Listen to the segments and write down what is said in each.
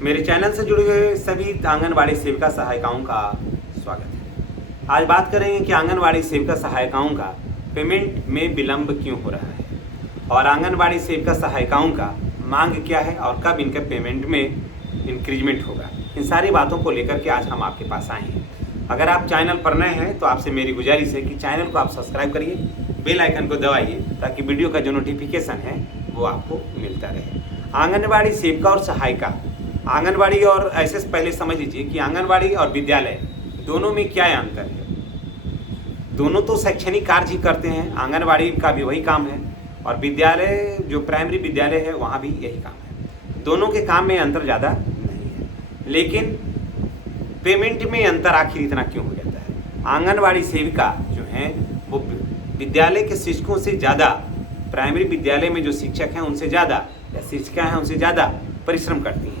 मेरे चैनल से जुड़े हुए सभी आंगनबाड़ी सेविका सहायिकाओं का स्वागत है। आज बात करेंगे कि आंगनबाड़ी सेविका सहायिकाओं का पेमेंट में विलंब क्यों हो रहा है और आंगनबाड़ी सेविका सहायिकाओं का मांग क्या है और कब इनके पेमेंट में इंक्रीजमेंट होगा। इन सारी बातों को लेकर के आज हम आपके पास आए हैं। अगर आप चैनल पर नए हैं तो आपसे मेरी गुजारिश है कि चैनल को आप सब्सक्राइब करिए, बेल आइकन को दबाइए ताकि वीडियो का जो नोटिफिकेशन है वो आपको मिलता रहे। आंगनबाड़ी सेविका और सहायिका, आंगनबाड़ी और ऐसे पहले समझ लीजिए कि आंगनबाड़ी और विद्यालय दोनों में क्या अंतर है। दोनों तो शैक्षणिक कार्य ही करते हैं, आंगनबाड़ी का भी वही काम है और विद्यालय जो प्राइमरी विद्यालय है वहाँ भी यही काम है। दोनों के काम में अंतर ज़्यादा नहीं है, लेकिन पेमेंट में अंतर आखिर इतना क्यों हो जाता है। आंगनबाड़ी सेविका जो हैं वो विद्यालय के शिक्षकों से ज़्यादा, प्राइमरी विद्यालय में जो शिक्षक हैं उनसे ज़्यादा या शिक्षिका हैं उनसे ज़्यादा परिश्रम करती हैं,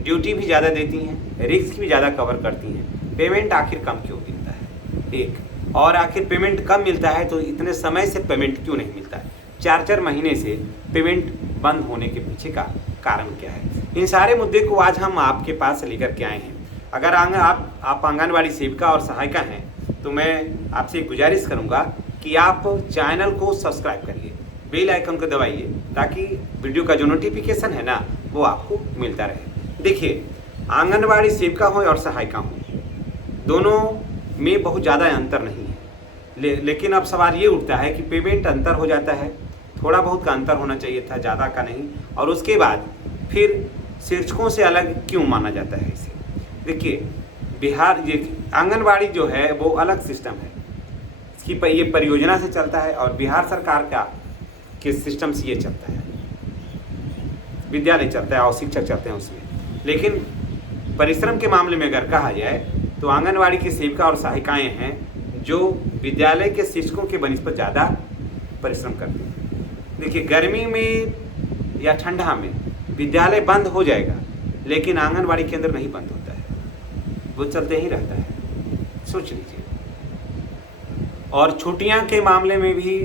ड्यूटी भी ज़्यादा देती हैं, रिस्क भी ज़्यादा कवर करती हैं। पेमेंट आखिर कम क्यों मिलता है एक, और आखिर पेमेंट कम मिलता है तो इतने समय से पेमेंट क्यों नहीं मिलता है। 4-4 महीने से पेमेंट बंद होने के पीछे का कारण क्या है। इन सारे मुद्दे को आज हम आपके पास लेकर के आए हैं। अगर आप आंगनबाड़ी सेविका और सहायिका हैं तो मैं आपसे गुजारिश करूंगा कि आप चैनल को सब्सक्राइब करिए, बेल आइकन को दबाइए ताकि वीडियो का जो नोटिफिकेशन है ना वो आपको मिलता रहे। देखिए, आंगनबाड़ी सेविका हो और सहायिका हो, दोनों में बहुत ज़्यादा अंतर नहीं है, लेकिन अब सवाल ये उठता है कि पेमेंट अंतर हो जाता है, थोड़ा बहुत का अंतर होना चाहिए था, ज़्यादा का नहीं। और उसके बाद फिर शिक्षकों से अलग क्यों माना जाता है इसे। देखिए, बिहार ये आंगनबाड़ी जो है वो अलग सिस्टम है, इसकी ये परियोजना से चलता है और बिहार सरकार का के सिस्टम से ये चलता है, विद्यालय चलता है और शिक्षक चलते हैं उसमें। लेकिन परिश्रम के मामले में अगर कहा जाए तो आंगनबाड़ी की सेविका और सहायिकाएं हैं जो विद्यालय के शिक्षकों के बनिस्बत ज़्यादा परिश्रम करते हैं। देखिए, गर्मी में या ठंडा में विद्यालय बंद हो जाएगा लेकिन आंगनबाड़ी केंद्र नहीं बंद होता है, वो चलते ही रहता है, सोच लीजिए। और छुट्टियां के मामले में भी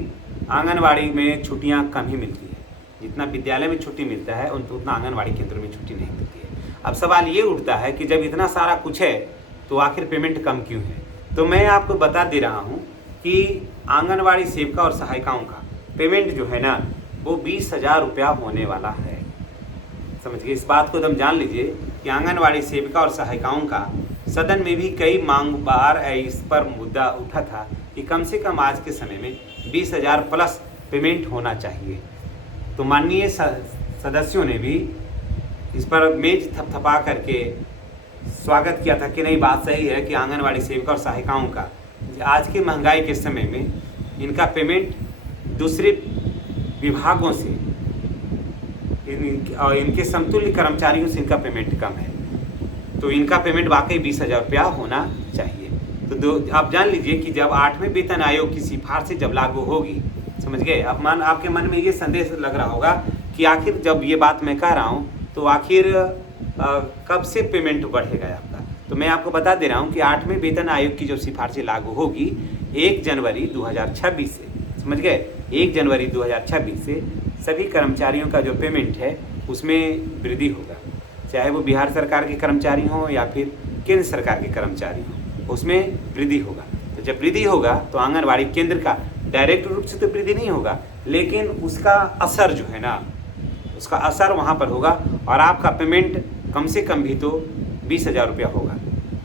आंगनबाड़ी में छुट्टियां कम ही मिलती है, जितना विद्यालय में छुट्टी मिलता है उतना आंगनबाड़ी केंद्र में छुट्टी नहीं मिलती है। अब सवाल ये उठता है कि जब इतना सारा कुछ है तो आखिर पेमेंट कम क्यों है। तो मैं आपको बता दे रहा हूँ कि आंगनबाड़ी सेविका और सहायिकाओं का पेमेंट जो है ना वो 20,000 रुपया होने वाला है। समझिए, इस बात को एकदम जान लीजिए कि आंगनबाड़ी सेविका और सहायिकाओं का सदन में भी कई बार इस पर मुद्दा उठा था कि कम से कम आज के समय में 20,000 प्लस पेमेंट होना चाहिए। तो माननीय सदस्यों ने भी इस पर मेज थपथपा करके स्वागत किया था कि नहीं, बात सही है कि आंगनबाड़ी सेविका और सहायिकाओं का आज की महंगाई के समय में इनका पेमेंट दूसरे विभागों से और इनके समतुल्य कर्मचारियों से इनका पेमेंट कम है, तो इनका पेमेंट वाकई 20,000 रुपया होना चाहिए। तो आप जान लीजिए कि जब 8वें वेतन आयोग की सिफारिश जब लागू होगी, समझ गए, अब आपके मन में ये संदेश लग रहा होगा कि आखिर जब ये बात मैं कह रहा हूँ तो आखिर कब से पेमेंट बढ़ेगा आपका। तो मैं आपको बता दे रहा हूँ कि 8वें वेतन आयोग की जो सिफारिश लागू होगी 1 जनवरी 2026 से, समझ गए, 1 जनवरी 2026 से सभी कर्मचारियों का जो पेमेंट है उसमें वृद्धि होगा, चाहे वो बिहार सरकार के कर्मचारी हों या फिर केंद्र सरकार के कर्मचारी हों, उसमें वृद्धि होगा। तो जब वृद्धि होगा तो आंगनबाड़ी केंद्र का डायरेक्ट रूप से तो वृद्धि नहीं होगा, लेकिन उसका असर जो है ना, उसका असर वहाँ पर होगा और आपका पेमेंट कम से कम भी तो 20,000 रुपया होगा।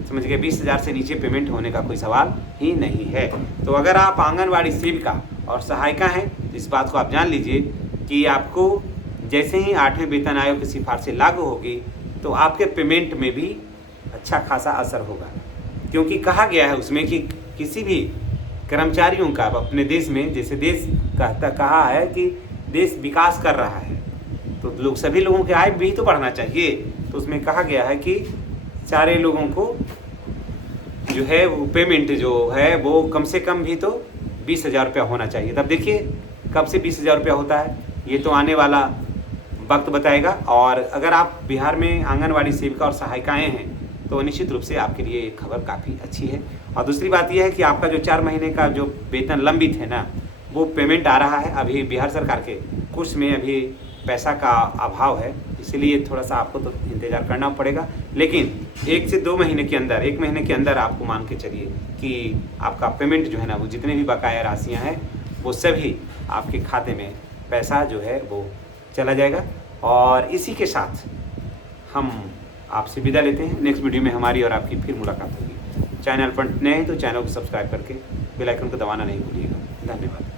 समझ गए, 20,000 से नीचे पेमेंट होने का कोई सवाल ही नहीं है। तो अगर आप आंगनबाड़ी सेविका और सहायिका हैं तो इस बात को आप जान लीजिए कि आपको जैसे ही 8वें वेतन आयोग की सिफारिश लागू होगी तो आपके पेमेंट में भी अच्छा खासा असर होगा, क्योंकि कहा गया है उसमें कि किसी भी कर्मचारियों का अपने देश में, जैसे देश कहा है कि देश विकास कर रहा है तो सभी लोगों की आय भी तो बढ़ना चाहिए। तो उसमें कहा गया है कि सारे लोगों को जो है वो पेमेंट जो है वो कम से कम भी तो 20,000 रुपया होना चाहिए। तब देखिए कब से 20,000 रुपया होता है, ये तो आने वाला वक्त बताएगा। और अगर आप बिहार में आंगनबाड़ी सेविका और सहायिकाएं हैं तो निश्चित रूप से आपके लिए ये खबर काफ़ी अच्छी है। और दूसरी बात यह है कि आपका जो 4 महीने का जो वेतन लंबित है ना वो पेमेंट आ रहा है। अभी बिहार सरकार के कुछ में अभी पैसा का अभाव है, इसलिए थोड़ा सा आपको तो इंतज़ार करना पड़ेगा, लेकिन 1 से 2 महीने के अंदर, 1 महीने के अंदर आपको मान के चलिए कि आपका पेमेंट जो है ना, वो जितने भी बकाया राशियाँ हैं वो सभी आपके खाते में पैसा जो है वो चला जाएगा। और इसी के साथ हम आपसे विदा लेते हैं। नेक्स्ट वीडियो में हमारी और आपकी फिर मुलाकात होगी। चैनल पर नए हैं तो चैनल को सब्सक्राइब करके बेल आइकन को दबाना नहीं भूलिएगा। धन्यवाद।